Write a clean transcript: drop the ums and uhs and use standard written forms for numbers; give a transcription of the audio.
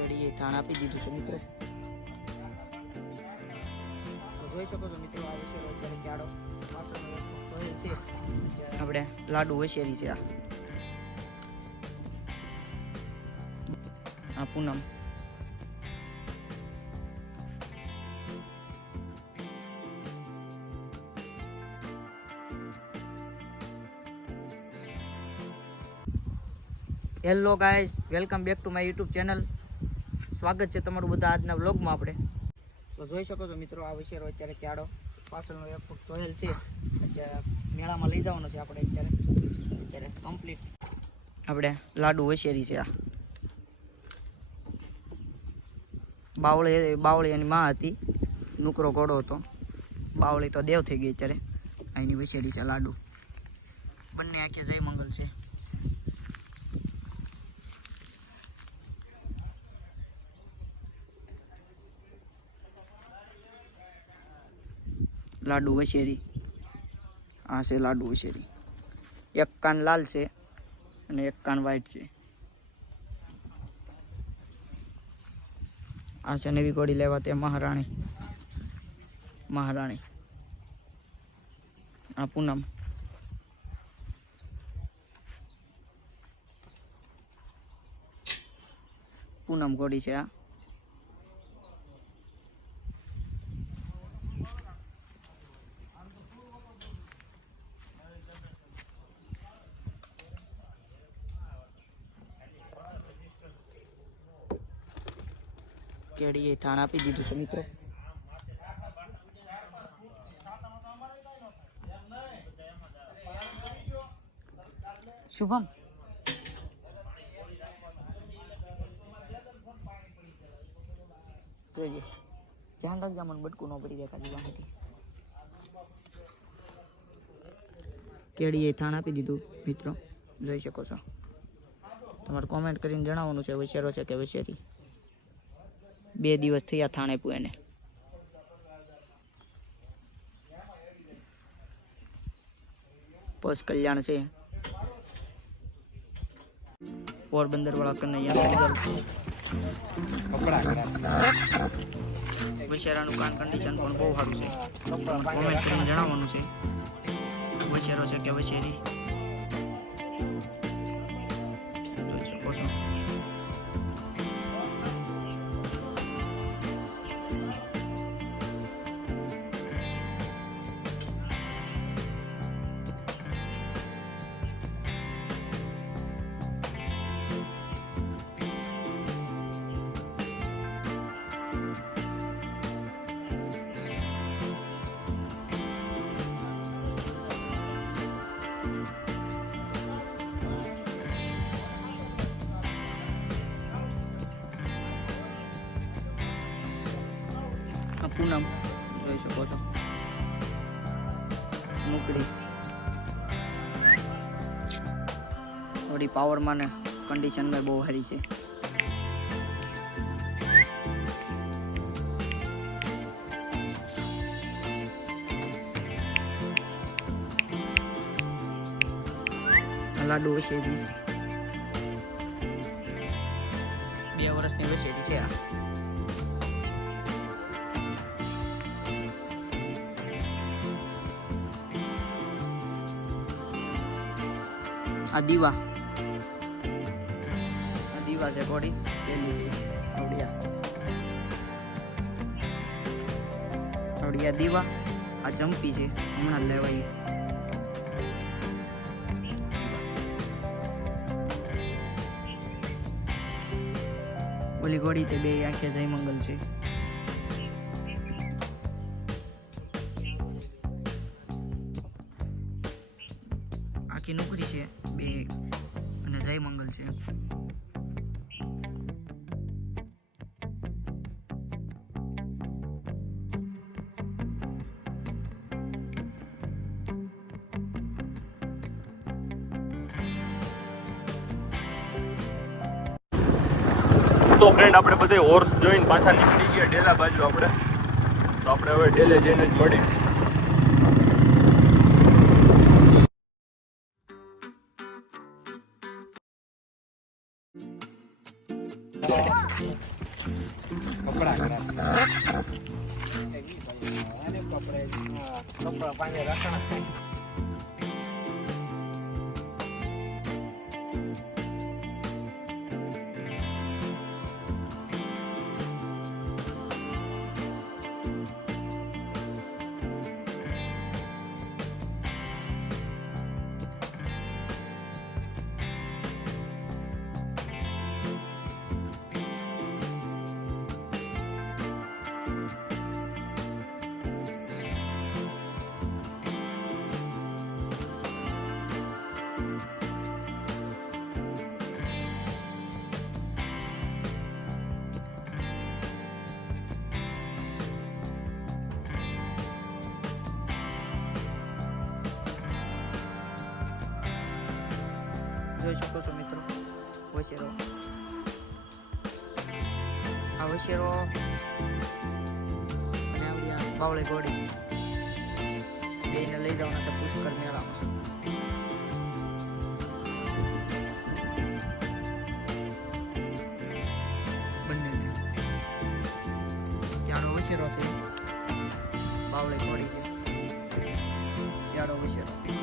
કેડીએ થાણ આપી દીધું છે મિત્રો. જોઈ શકો છો મિત્રો, આ વિશે અત્યારે ક્યાડો છે. આપણે લાડુ વસેરી છે. આ Poonam hello guys, welcome back to my YouTube channel. સ્વાગત છે તમારું બધા આજના વ્લોગમાં. આપણે તો જોઈ શકો છો મિત્રો, આ વિશે અત્યારે ક્યાડો પાછળનો એક ફૂટ ધોયેલ છે. અત્યારે મેળામાં લઈ જવાનો છે આપણે. અત્યારે કમ્પ્લીટ આપણે લાડુ વસેરી છે. આ બાવળી એની માં હતી, નુકરો ઘોડો હતો. બાવળી તો દેવ થઈ ગઈ. અત્યારે અહીંની વસેરી છે લાડુ. બંને આંખે જય મંગલ છે. લાડુ વસેરી આ છે. લાડુ વસેરી એક કાન લાલ છે અને એક કાન વ્હાઈટ છે. આ છે નવી ઘોડી લેવા તે મહારાણી. આ પૂનમ. પૂનમ ઘોડી છે. આ કેડીએ થાણ આપી દીધું છે મિત્રો. શુભમ જોઈએ, ધ્યાન રાખજો મને બટકું ન પડી જાય કાજી વાંથી. કેડીએ થાણ આપી દીધું મિત્રો, જોઈ શકો છો. તમારે કોમેન્ટ કરીને જણાવવાનું છે વસેરો છે કે વસેરી. 2 દિવસ થયા થાણે આપ્યું એને. પોસ્ટ કલ્યાણ છે. પોરબંદર વાળા કનૈયા વસેરાનું કાન કન્ડિશન પણ બહુ સારું છે. કોમેન્ટ કરીને જણાવવાનું છે વસેરો છે કે વસેરી. જોઈ શકો છો. પૂનમ જોઈ શકો છો. મુકડી થોડી પાવરમાં ને કન્ડિશનમાં બહુ સારી છે. લાડુ વસેરી 2 વર્ષની વસેરી છે. આ દીવા છે ઘોડી પેલી છે. આવડિયા દીવા. આ ચંપી છે, હમણાં લેવાય. ઓલી ઘોડી તે 2 આંખે જય મંગલ છે. આખી નોકરી છે 2 અને જય મંગલ છે. તો ફ્રેન્ડ આપણે બધે હોર્સ જોઈને પાછા નીકળી ગયા ડેલા બાજુ. આપણે હવે ડેલે જઈને જ મળી. કપડા કપડા પાણી રાખણા જોઈ શકો છો મિત્રો વશેરો. આ વશેરો અને આપણી આ બાવળી ઘોડી બેને લઈ જવાના છે પુષ્કર મેળામાં. બંનેને ત્યાંનો વશેરો છે, બાવળી ઘોડી છે, ત્યાંનો વશેરો.